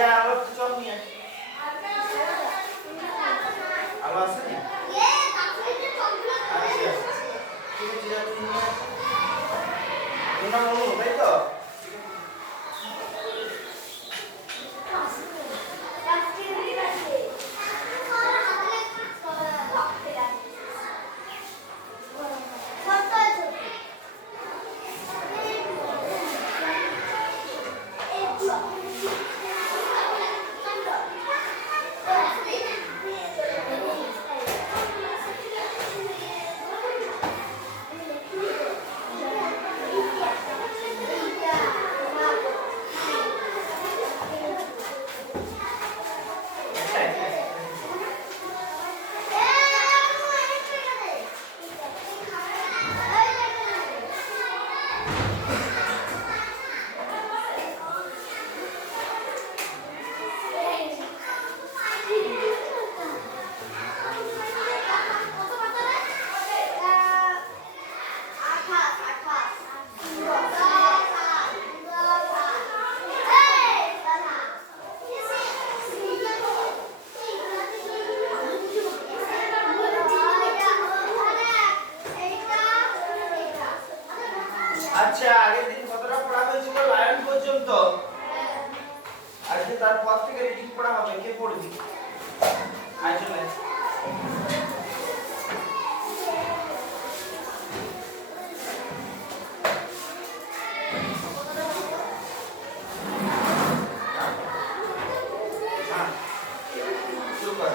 যা আবার তো চল নিয়ে আয়। আলো আছে নি? আচ্ছা ঠিক আছে যা তুমি নিয়ে আয়। তোমার অনু তাই তো? আচ্ছা আগের দিন কতটা পড়া হয়েছিল লায়ন পর্যন্ত? আজকে তারপর থেকে রিডিং পড়া হবে। কে পড়বি? আয় চলে শুরু কর।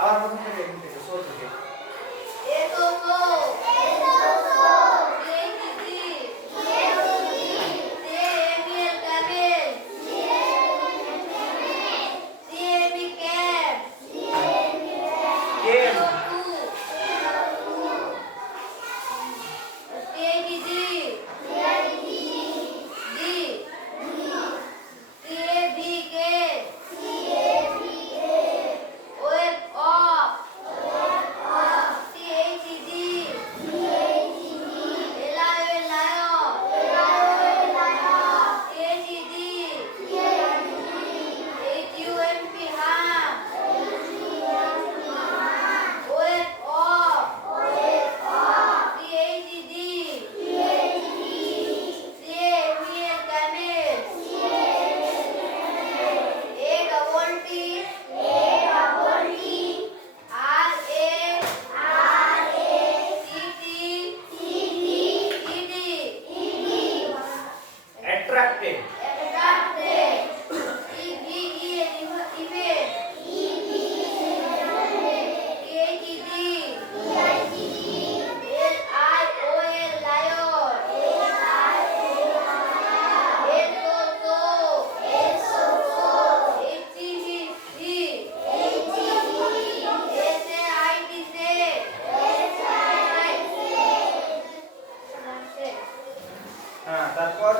আবার প্রথম থেকে এখান থেকে সোল থেকে attracted হ্যাঁ তারপর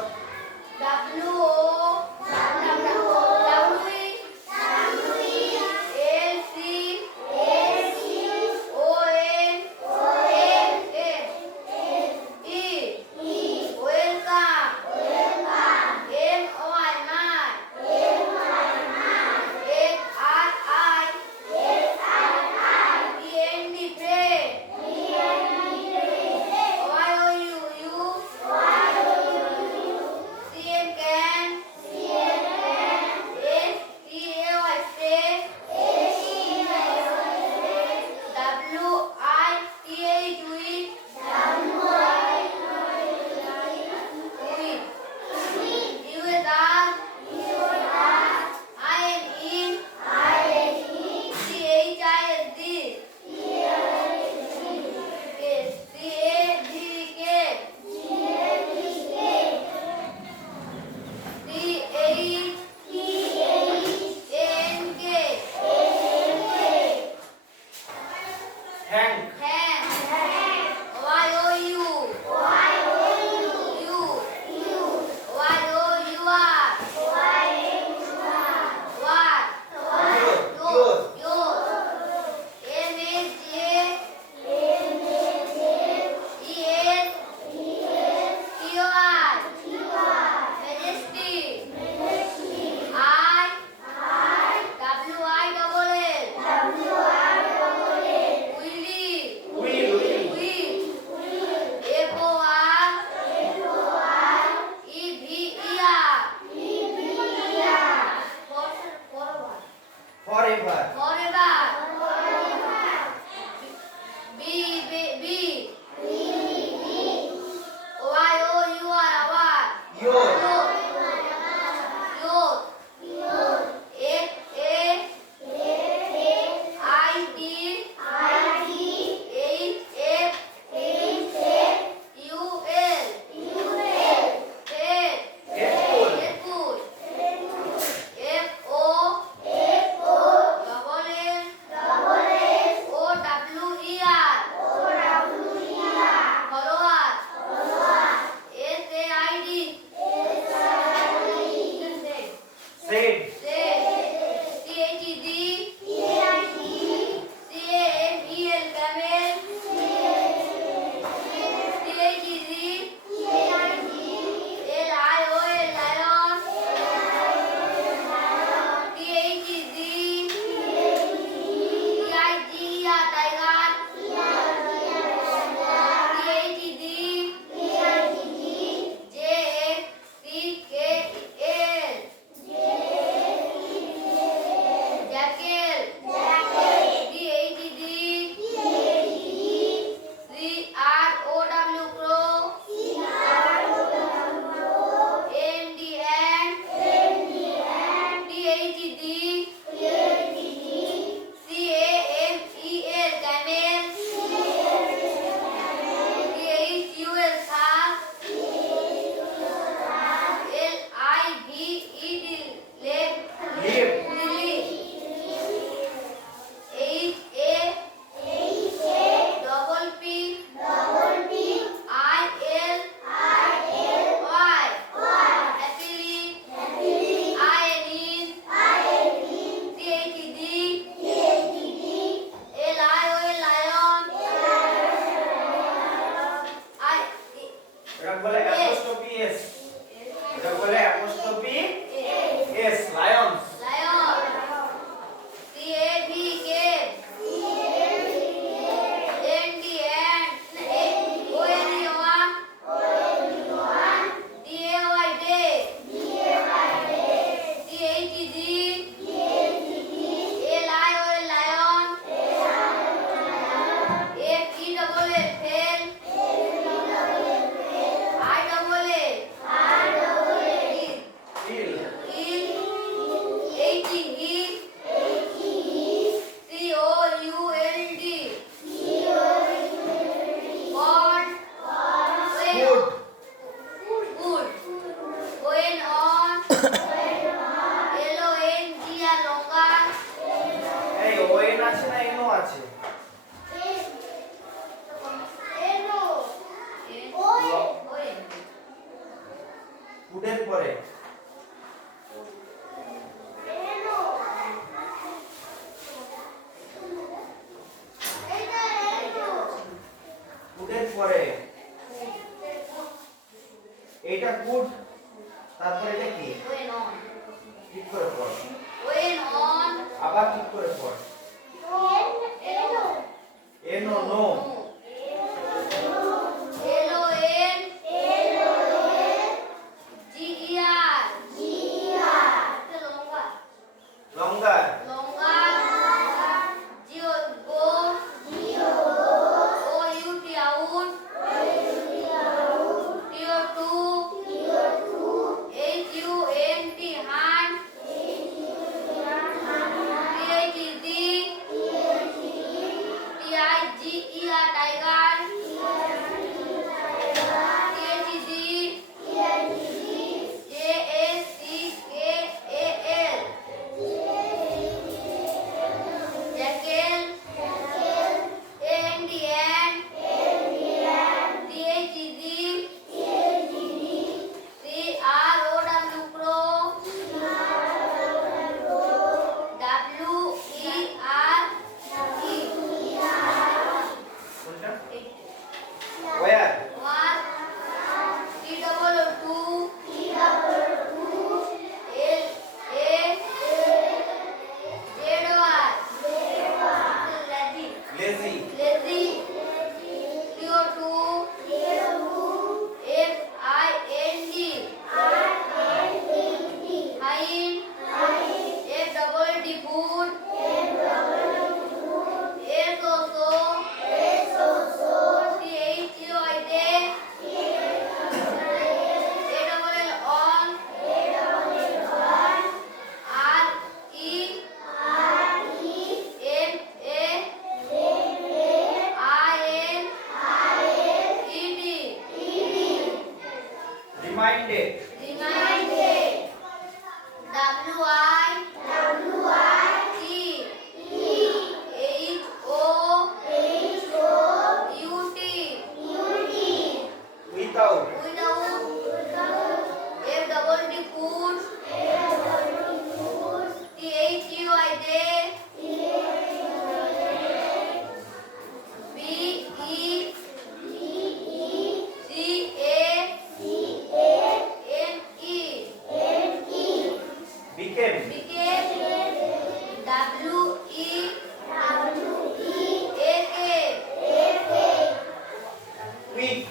এটা বলে অ্যাপোস্ট্রফি এস, এটা বলে অ্যাপোস্ট্রফি এস, লায়ন্স। ফুডের পরে ফুডের পরে এইটা ফুড, তারপরে এটা কি ঠিক করে পড়, আবার ঠিক করে পড়। এনো no longer reminded without became weak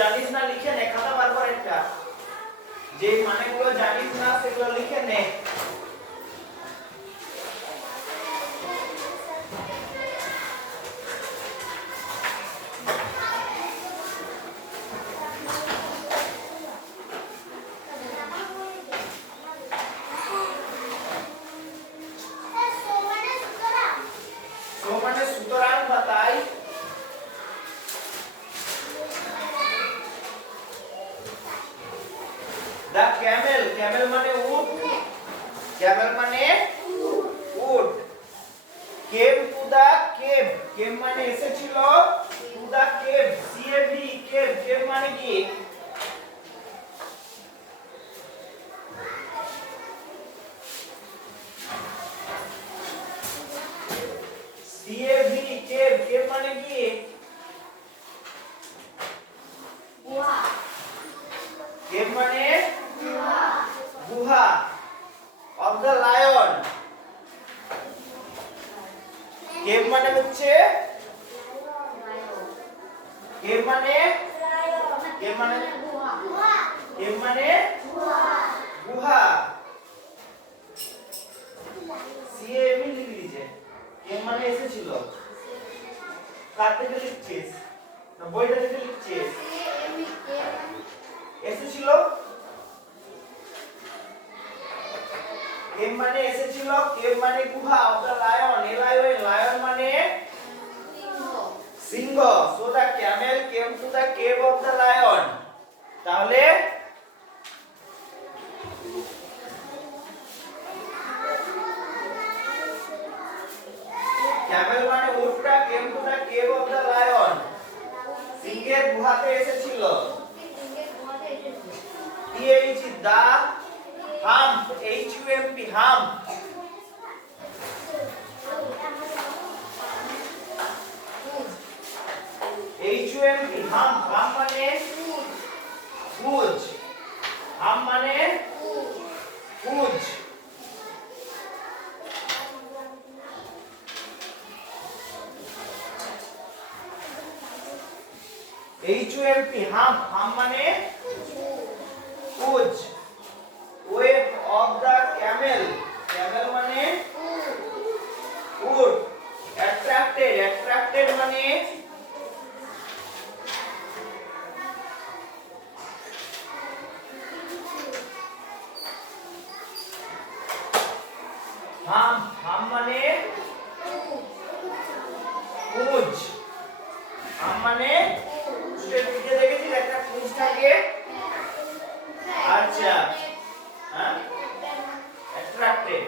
জানিস না লিখে নে, খাতা বার কর একটা, যে মানেগুলো জানিস না সেগুলো লিখে নে। সো মানে সুতরাং বা তাই। The camel, camel মানে উট, camel মানে উট। Came to the cave, came মানে এসেছিল, to the cave, CAV, cave, cave মানে কি? CAV, cave, cave মানে কি? গুহা। cave মানে গুহা, গুহা of the lion। cave মানে হচ্ছে, cave মানে, cave মানে গুহা, cave মানে গুহা, CAV লিখে দিয়েছে। cave মানে এসেছিল, কার থেকে লিখছিস না বইটা থেকে লিখছিস? এসেছিল, cave মানে এসেছিল, cave মানে গুহা of the lion, lion মানে সিংহ। so the camel came to the cave of the lion। তাহলে camel মানে উটটা came to the cave of the lion, সিংহের গুহাতে এসেছিল। TH the hump, HUMP hump, HUMP hump, hump মানে খুঁজ, hump মানে খুঁজ। HUMP hump, hump মানে খুঁজ। Wave of the camel, camel মানে উট। Attracted, attracted মানে hump, hump মানে খুঁজ, hump মানে উটের পিঠে দেখেছিস একটা খুঁজ থাকে? আচ্ছা, হ্যাঁ, attracted।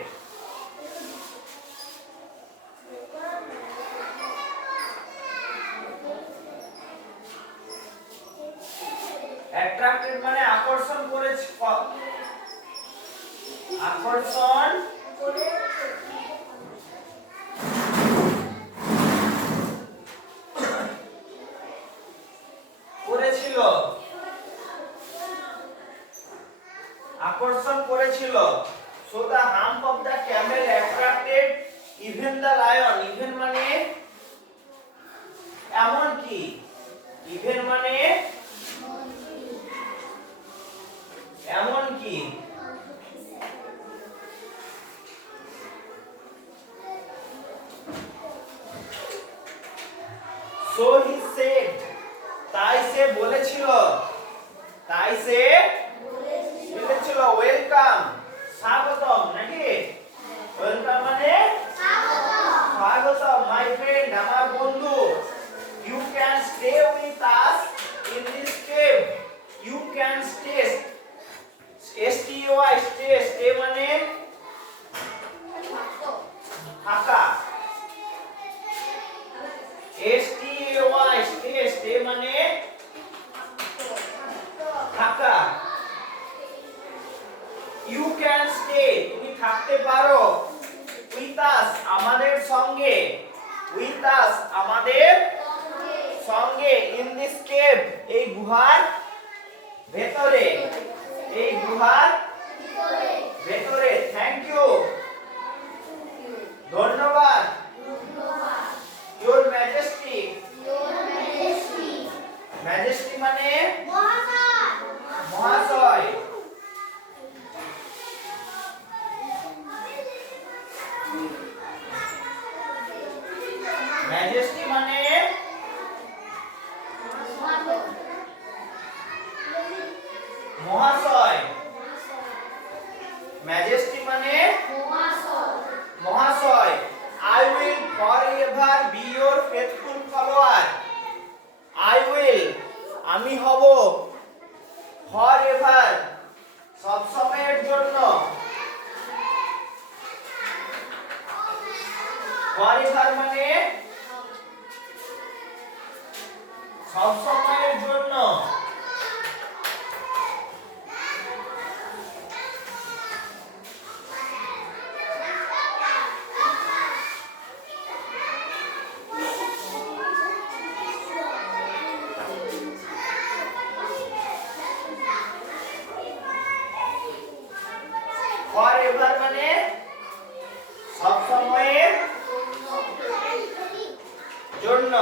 attracted মানে আকর্ষণ করেছে, আকর্ষণ করেছিল, আকর্ষণ করেছিল। so the hump of the camel attracted even the lion, even মানে এমন কি, even মানে এমন কি। so he said, তাই সে বলেছিল, তাই সে বলেছিল। ওয়েলকাম, স্বাগতম নাকি? ওয়েলকাম মানে স্বাগতম, মাই ফ্রেন্ড, আমার বন্ধু। You can stay with us in this cave, you can stay, STAY, stay, stay মানে থাকা, STAY, স্টে, স্টে মানে থাকা। ইউ ক্যান স্টে, তুমি থাকতে পারো, উইথ আস, আমাদের সঙ্গে, উইথ আস, আমাদের সঙ্গে, ইন দিস কেভ, এই গুহার ভেতরে, এই গুহার ভেতরে। থ্যাংক ইউ, ধন্যবাদ। ইয়োর ম্যাজেস্টি, ম্যাজেস্টি মানে ম্যাজেস্টি মানে মহাশয়। ম্যাজেস্টি মানে মহাশয়। I will forever be your faithful follower. I will আমি হব forever সব সময়ের জন্য। forever মানে সব সময়ের জন্য। forever মানে সব সময়ের জন্য।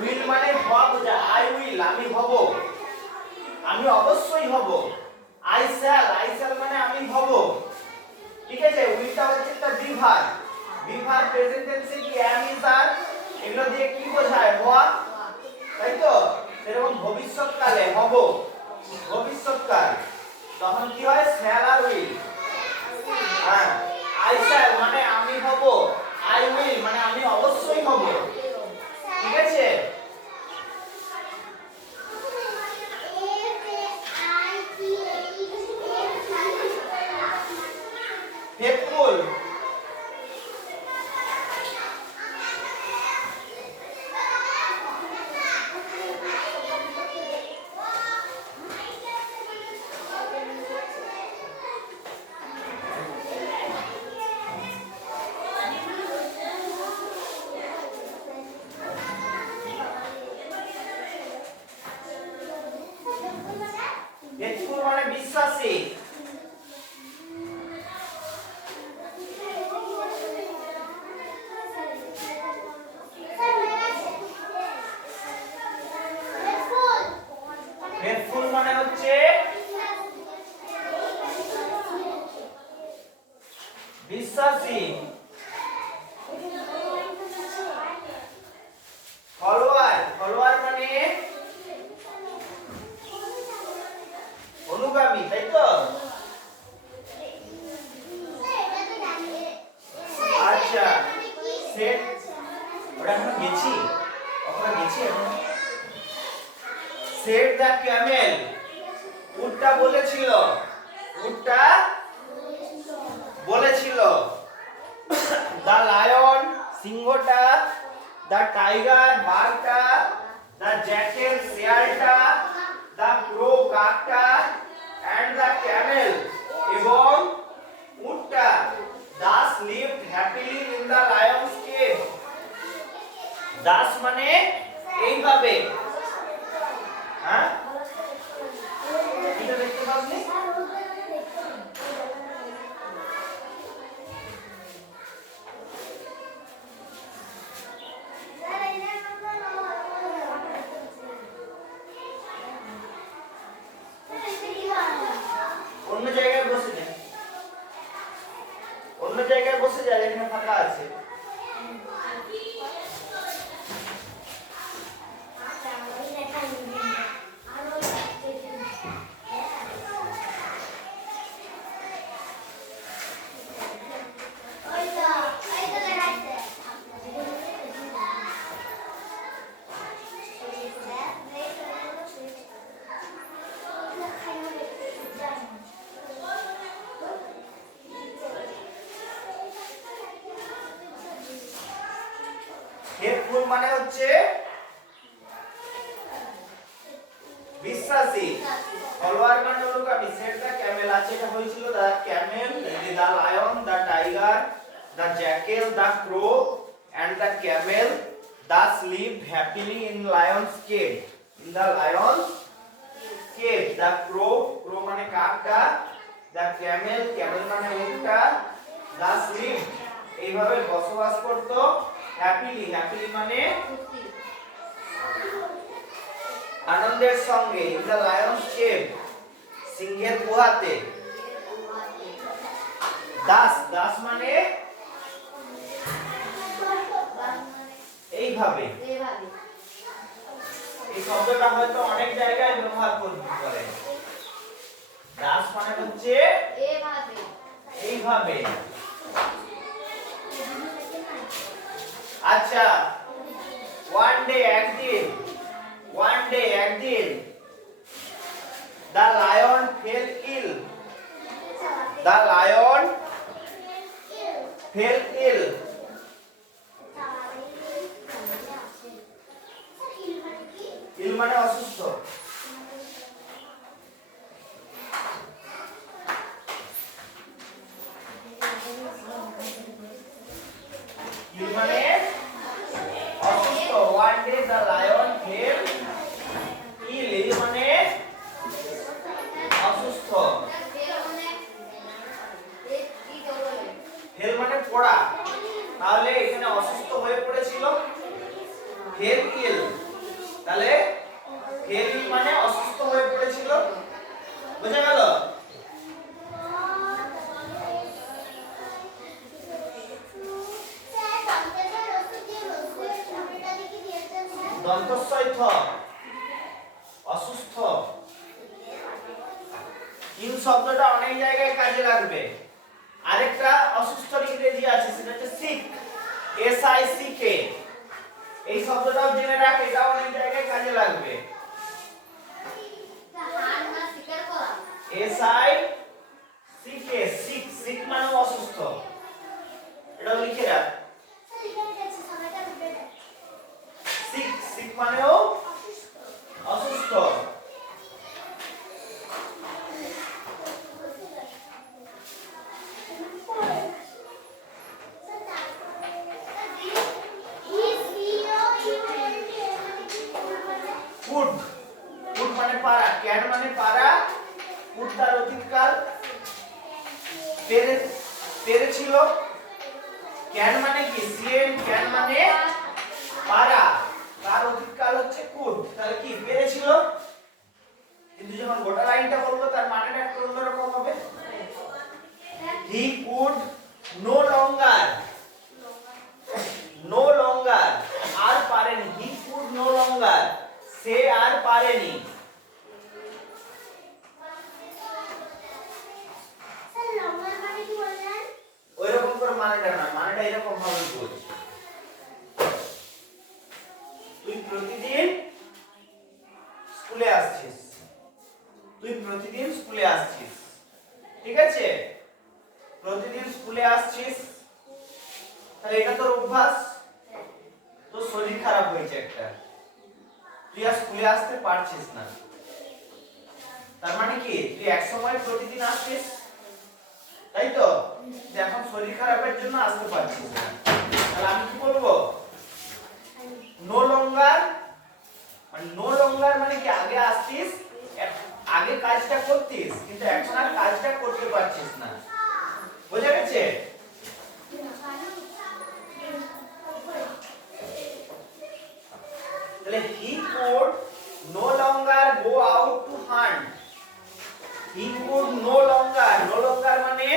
will মানে হব, যা I will আমি হব, আমি অবশ্যই হব। I shall মানে আমি হব। ঠিক আছে, will টা হচ্ছে একটা বিভার। বিভার প্রেজেন্ট টেন্সে কি am is are এগুলো দিয়ে কি বোঝায়? হওয়া, তাই তো? এরকম ভবিষ্যৎকালে হব, ভবিষ্যৎকাল, তখন কি হয়? shall আর will। হ্যাঁ, I shall মানে আমি হব, I will মানে আমি অবশ্যই হব। ঠিক আছে? faithful মানে বিশ্বাসী। faithful মানে হচ্ছে বিশ্বাসী। ফলোয়ার মানে অনুগামী, তাই তো? আচ্ছা, সেট ওটা আমরা গেছি, ওখানে গেছি এখন। সেট দা ক্যামেল, উটটা বলেছিল, উটটা বলেছিল। দা লায়ন সিংহটা, দা টাইগার বাঘটা, দা জ্যাকেল শেয়ালটা, দা ক্রো কাকটা, এন্ড দা ক্যামেল এবং উটটা thus lived happily in the lion's cave. Thus মানে এইভাবে। হ্যাঁ, এটা দেখতে পাচ্ছি। অন্য জায়গায় বসে যা, অন্য জায়গায় বসে যা, এখানে ফাঁকা আছে। হেল্পফুল মানে হচ্ছে বিশ্বাসী। ফলোয়ার মানে অনুগামী। সেট দা ক্যামেল আছে, এটা হয়েছিল the camel, the lion, the tiger, the jackal, the crow and the camel thus lived happily in lion's cave. In the lion's cave. The crow, crow মানে কাকটা, দা ক্যামেল, ক্যামেল মানে উটটা, দাস লিভড এইভাবে বসবাস করত হ্যাপিলি, হ্যাপিলি মানে আনন্দের সঙ্গে, ইন দা লায়ন্স কেভ সিংহের গুহাতে। দাস, দাস মানে এইভাবে। এই শব্দটা হয়তো অনেক জায়গায় ব্যবহার করে। দাস মানে হচ্ছে এইভাবে। আচ্ছা, ওয়ান ডে একদিন, ওয়ান ডে একদিন, the lion fell ill, the lion fell ill, ill মানে অসুস্থ। ইল মানে অসুস্থ। One day the lion fell ill, ill মানে অসুস্থ। ফেল মানে পড়া, তাহলে এখানে অসুস্থ হয়ে পড়েছিল, ফেল ইল, তাহলে ফেল ইল মানে অসুস্থ হয়ে পড়েছিল। বোঝা গেল? দন্তস্বই থ, অসুস্থ। ইল শব্দটা অনেক জায়গায় কাজে লাগবে। আরেকটা অসুস্থর ইংরেজি আছে, সেটা হচ্ছে sick, S I C K. এই শব্দটাও জেনে রাখ, এটাও অনেক জায়গায় কাজে লাগবে। S I C K, sick, sick মানে অসুস্থ। এটাও লিখে রাখ। সিক, সিক মানেও অসুস্থ। ফুড, ফুড মানে পারা, ক্যান মানে পারা, ফুড তার অতীতকাল, পেরেছিল। ক্যান মানে কি? সিএন, ক্যান মানে পারা, তার অতীতকাল হচ্ছে কুড, তাহলে কি পেরেছিল। কিন্তু যখন গোটা লাইনটা বলবো তার মানেটা একটু অন্যরকম হবে। He could no longer, no longer, আর পারেনি। হি কুড নো লঙ্গার, সে আর পারেনি। ওইরকম করে মানেটা না, মানেটা এরকম ভাবে বল। তুই প্রতিদিন স্কুলে আসছিস, তুই প্রতিদিন স্কুলে আসছিস, ঠিক আছে? প্রতিদিন স্কুলে আসছিস, তাহলে এটা তোর অভ্যাস। তোর শরীর খারাপ হয়েছে একটা, তুই আর স্কুলে আসতে পারছিস না, তার মানে কি তুই এক সময় প্রতিদিন আসছিস, তাই তো? এখন শরীর খারাপের জন্য আসতে পারছিস না, তাহলে আমি কি বলবো? নো লঙ্গার, মানে নো লঙ্গার মানে কি আগে আসছিস, আগে কাজটা করতিস, কিন্তু এখন আর কাজটা করতে পারছিস না। বোঝা গেছে? তাহলে he could no longer go out to hunt, he could no longer, no longer মানে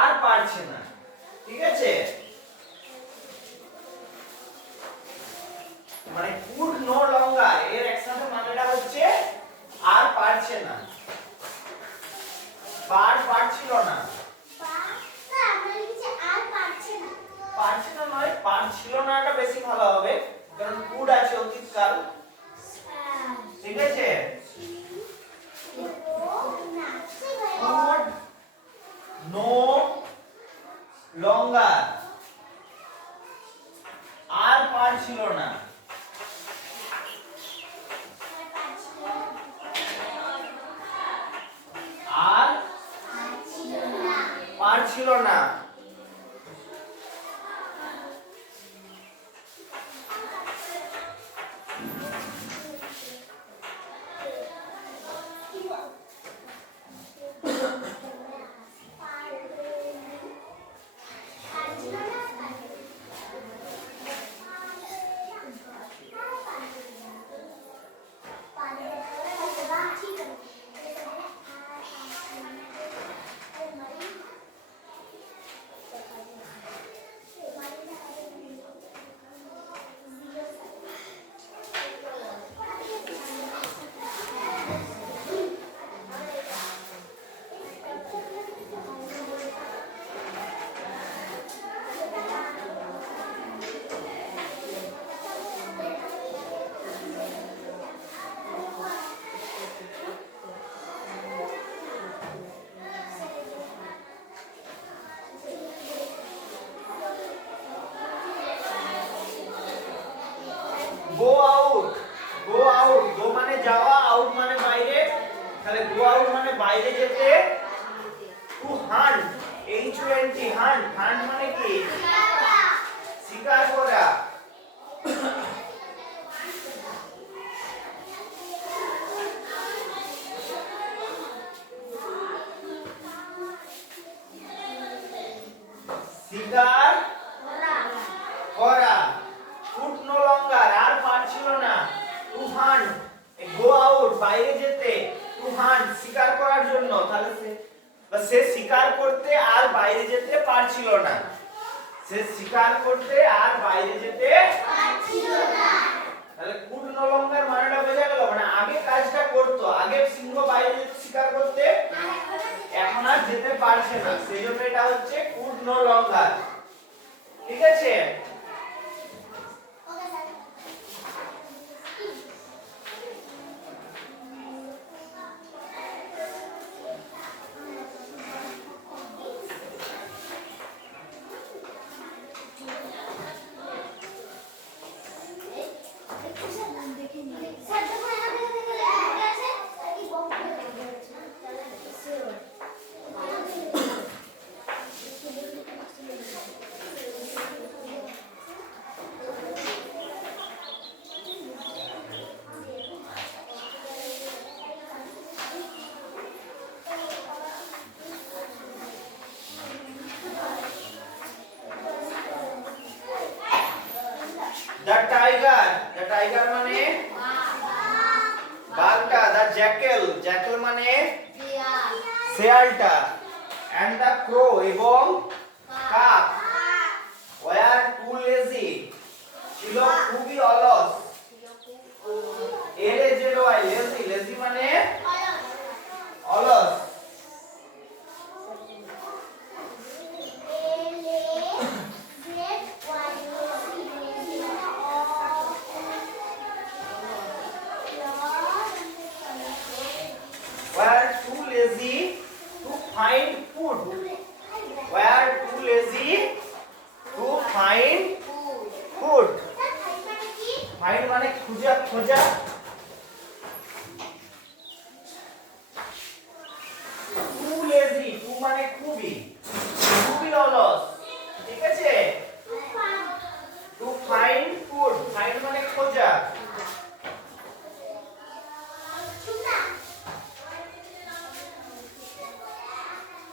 আর পারছে না, ঠিক আছে? মানে could no longer এর একসাথে মানেটা হচ্ছে আর পারছে না, পারছিল না, পারছে না নয়, পারছিল না, এটা বেশি ভালো হবে, কারণ কুড আছে অতীতকাল, ঠিক আছে? কুড নো লঙ্গার, আর পারছিল না, আর পারছিল না। তাহলে গো আউট মানে বাইরে যেতে, two hunt, H-U-N-T, hunt, hunt মানে কি? শিকার করা। শিকার করা। ফুট নো লঙ্গার, আর পারছিল না। টু হান্ট, গো আউট বাইরে যেতে, টু হান্ট শিকার করার জন্য। তাহলে সে শিকার করতে আর বাইরে যেতে পারছিল না। সে শিকার করতে আর বাইরে যেতে পারছিল না। তাহলে কুড নো লঙ্গার মানেটা বোঝা গেল, মানে আগে কাজটা করতো, আগে সিংহ বাইরে যেত শিকার করতে, এখন আর যেতে পারছে না, সেজন্য এটা হচ্ছে কুড নো লঙ্গার। ঠিক আছে? the tiger মানে বাঘটা, the jackal মানে শেয়ালটা, and the crow এবং কাক were too lazy, ছিল খুবই অলস। lazy, lazy মানে অলস। were too lazy to find food, were too lazy to find food, find মানে খোঁজা, খোঁজা। too lazy, too মানে খুবই, খুবই অলস। ঠিক আছে? to find food, find মানে খোঁজা।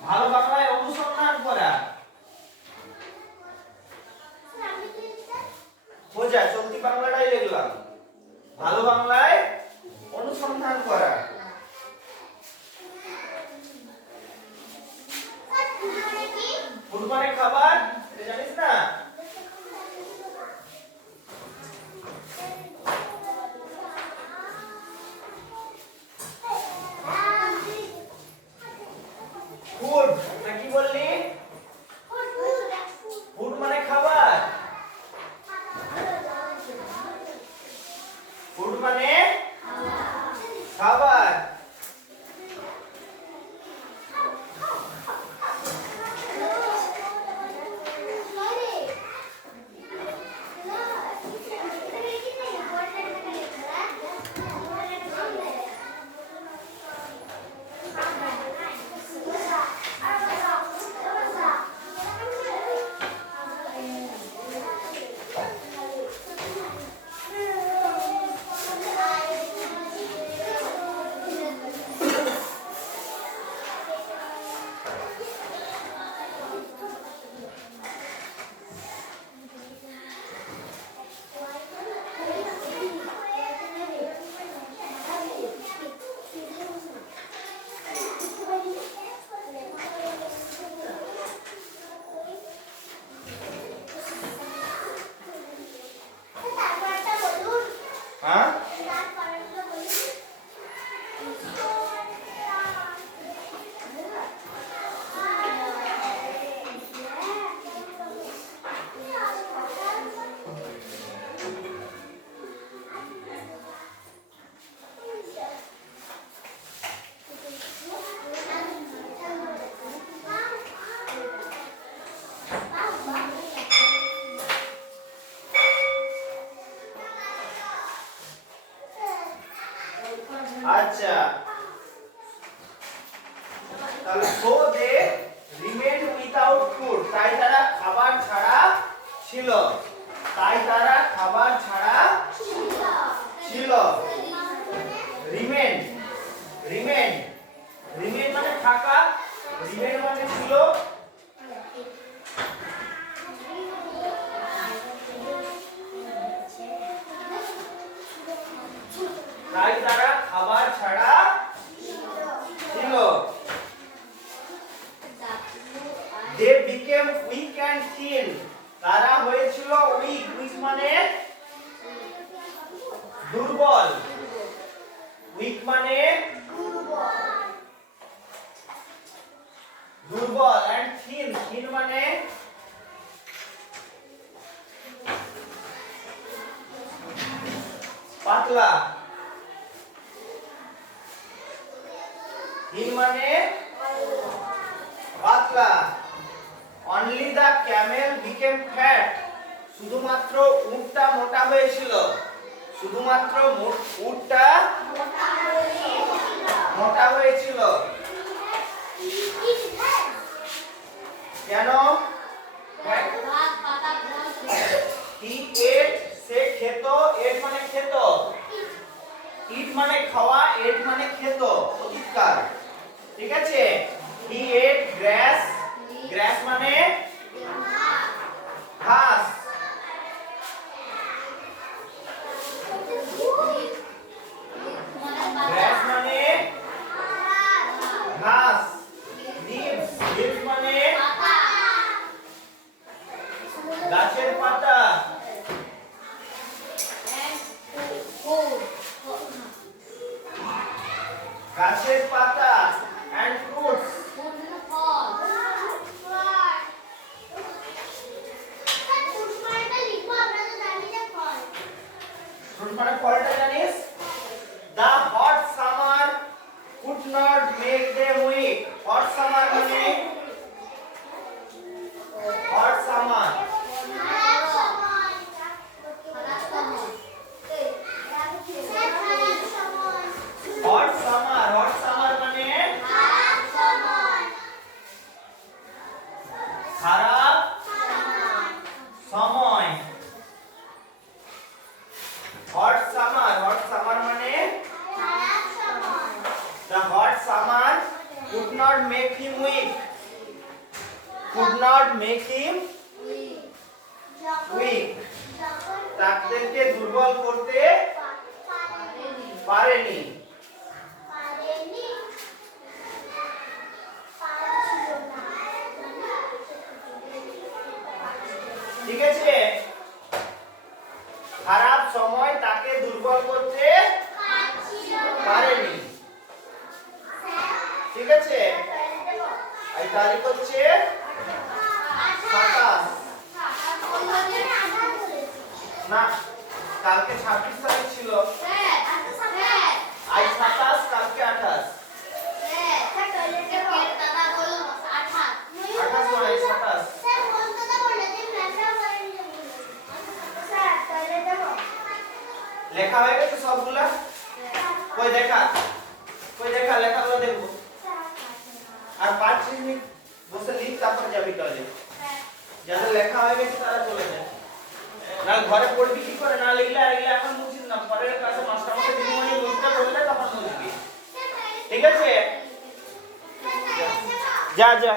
ভালো বাংলায় অনুসন্ধান করা, খোঁজা, চলতি বাংলাটাই লিখলাম। ভালো বাংলায় অনুসন্ধান করা। ফুড মানে খাবার, এটা জানিস না? ফুড নাকি বললি? ফুড মানে খাবার, ফুড মানে খাবার। হ্যাঁ, আচ্ছা তাহলে so they remained without food, তাই তারা খাবার ছাড়া ছিল, তাই তারা খাবার ছাড়া ছিল। remain remain remain মানে থাকা, remain মানে ছিল, তাই তারা খাবার ছাড়া ছিল। they became weak and thin, তারা হয়েছিল weak, weak মানে দুর্বল, weak মানে দুর্বল, and thin, thin মানে পাতলা, thin মানে পাতলা। only the camel became fat, শুধুমাত্র উটটা মোটা হয়েছিল, শুধুমাত্র উটটা মোটা হয়েছিল। কেন? he ate, সে খেত, ate মানে খেত, eat মানে খাওয়া, ate মানে খেত, অতীতকাল, ঠিক আছে। he ate grass, grass মানে ঘাস, grass মানে ঘাস। leaves, leaves মানে গাছের পাতা, গাছের পাতা, and fruits, fruit মানে ফলটা জানিস। the hot summer could not make them weak, hot summer মানে hot summer, hot summer, hot summer মানে খারাপ সময়, hot summer, hot summer মানে the hot summer could not make him weak, could not make him weak, তাদেরকে দুর্বল করতে পারেনি। ঠিক আছে, খারাপ সময় তাকে দুর্বল করতে পারেনি, ঠিক আছে। এই তারিখ হচ্ছে 27, না কালকে 26 তারিখ ছিল, আজ 27, কালকে 28, 28 নয় 27। লেখা হয়ে গেছে সবগুলা? কই দেখা, কই দেখা লেখাগুলো দেখবো। আর 5 মিনিট বসে লিখ, তারপর যাবি কলেজে। যাদের লেখা হয়ে গেছে তারা চলে যায়, না ঘরে পড়বি কি করে, না লিখলে আর এগুলো এখন মুছিস না, পরের ক্লাসে মাস্টার মশাই দিদিমণি বুঝতে বললে তখন মুছবি, ঠিক আছে। যা যা।